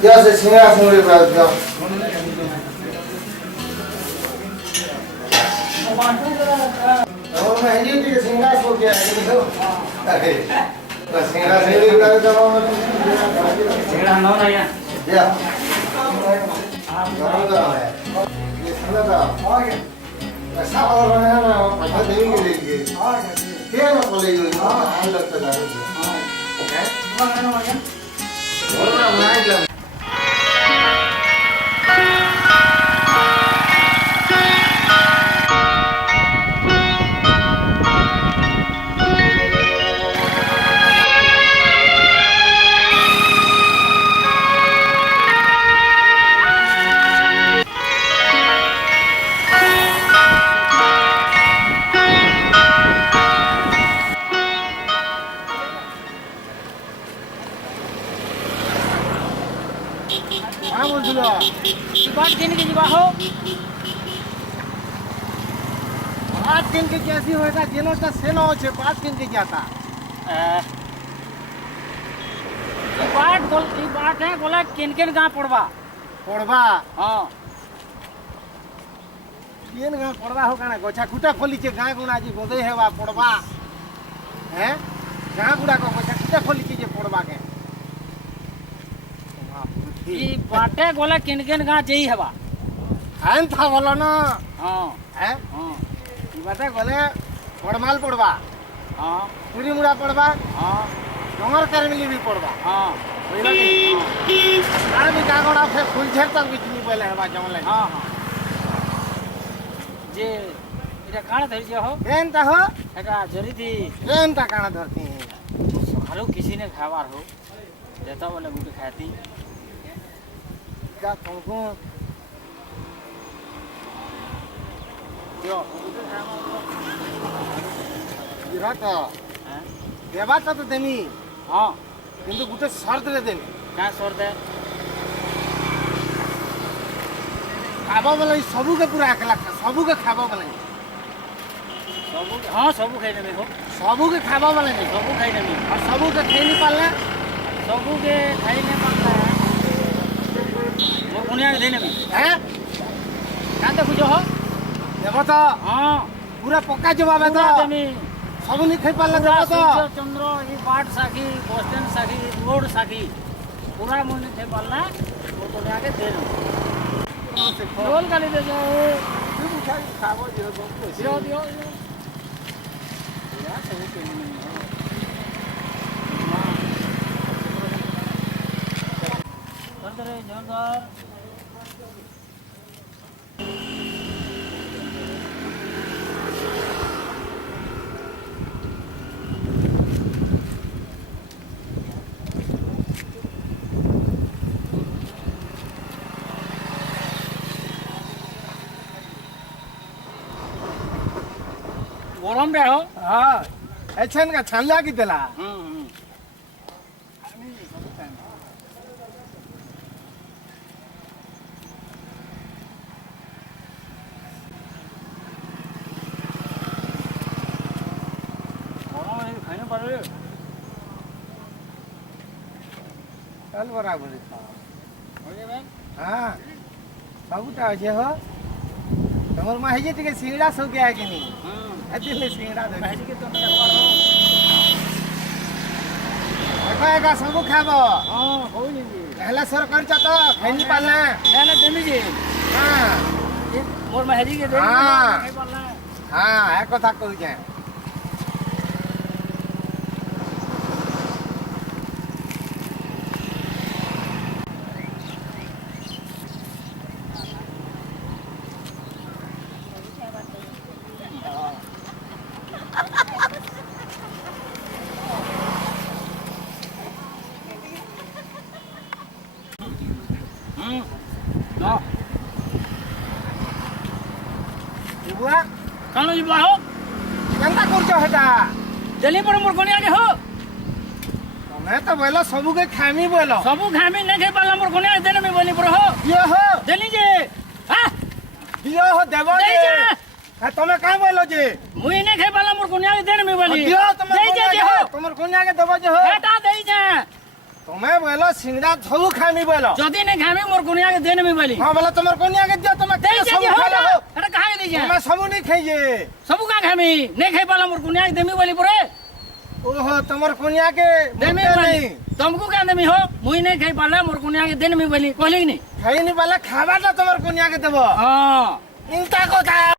दिया से सिंगा सुंगड़ी बात दिया और मैं ये भी सिंगा सो गया है तो अरे बस सिंगा सुंगड़ी का जमा सिंगड़ा नौ ना या आप गरम है ये सिंगा का आ गया ऐसा और बने ना पैसा देने के लिए आ गया क्या ना बोले ये हां लगता है हां ओके ना बोल रहा मैं हाँ बोल दिलो बात दिन के जीवा हो पाँच दिन के कैसी होएगा जेनो तो सेनो छे 5 दिन के जाता ई बात है बोला किन गाँव पड़वा पड़वा हाँ केन गाँव पड़वा हो काना गोछा खुटा खोली छे गाँ गुना जी गोदे हेवा पड़वा हैं गाँ गुड़ा को गोछा खुटा खोली छे जे पड़वा के ई बाटे बोला किन गाँव जई हवा आन था बोलो ना हाँ हैं हाँ ई बाटे बोले पड़माल पड़वा हाँ पूरी मुड़ा पड़वा हाँ डोंगर करमिली भी पड़वा हाँ बुझला कि गाँ भी गाँ गुड़ा से फूल झेर तक बिजली बोले हेवा जमले हाँ हाँ जे इटा काण धरी हो एन ता हो एटा जरी थी एन ता काना धरती हारो किसी ने खावार हो देता बोले गुटे खाती का तुमको जो गुटे गिरा तो हैं देवा तो देमी हाँ किंतु गुटे शर्त रे देमी क्या शर्त है खाबा वाला सबू के पूरा अकेला सबू के खाबा वाला सबू हाँ सबू खाई देबे हो सबू के खाबा वाला नहीं सबू खाई देबे और सबू के खाई नहीं पालना सबू के खाई नहीं पाता है वो दुनिया के देने में हैं क्या तो कुछ हो देबो तो हाँ पूरा पक्का जवाब है तो देमी सबू नहीं खाई पालना पूरा देबो तो चंद्र ये बाट साखी बस स्टैंड साखी रोड साखी पूरा मुझे थे पालना वो तो आके दे दो रोल कर दे जाओ तू पूछा खाबो दियो दियो दियो यार सबू के नहीं जोरदार जोरदार गरम रे हो हां एछन का छानला की देला खाने पारे चल बराबर हो गया भाई हां सबूटा जे हो तमर माही जे टिके सिंगड़ा सो गया कि नहीं अतिले सिंगड़ा दे भाजी के तो नहीं एका सबू खाबो हां हो नहीं पहला सर कर जा तो खैनी पालना ना देमी जी हां ये मोर महरी के दे हाँ। नहीं पालना हां एक कथा कहू जे ना बुआ कानो जी बाहो केनता करछ हेता जल्दी पर मोर कोनी आगे हो मैं तो बोलो सबू के खामी बोलो सबू खामी नहीं खाई पाला मोर कोनी देने में बोली पर हो ये हो देनी जे हां दियो हो देबो दे जे जा तमे का बोलो जे मुई नहीं खाई पाला मोर कोनी देने में बोली दियो तमे दे जा जे हो तमर कोन्या के देबो जे हो बेटा दे जा তুমি বলো সিংড়া সবু খামি বলো যদি নাই খামি মোর কুনিয়া কে দেনমি বলি হ্যাঁ বলো তোমার কনিয়াকে দিও তুমি দেই সবু যে খাইলা হলো এটা কাহে দেই যে তুমি সবু নেই খাইয়ে সবু কা খামি নাই খাই পালা মোর কুনিয়া কে দেমি বলি পরে ওহো তোমার কনিয়াকে দেমি মুখে বলি নেই तुमको क्या देमी हो मुई नहीं खाई पाला मोर कुनिया के दिन में बोली कहली कि नहीं খাইনি পালে খাবারটা তোমার কনিয়াকে দেব हाँ চিন্তা কথা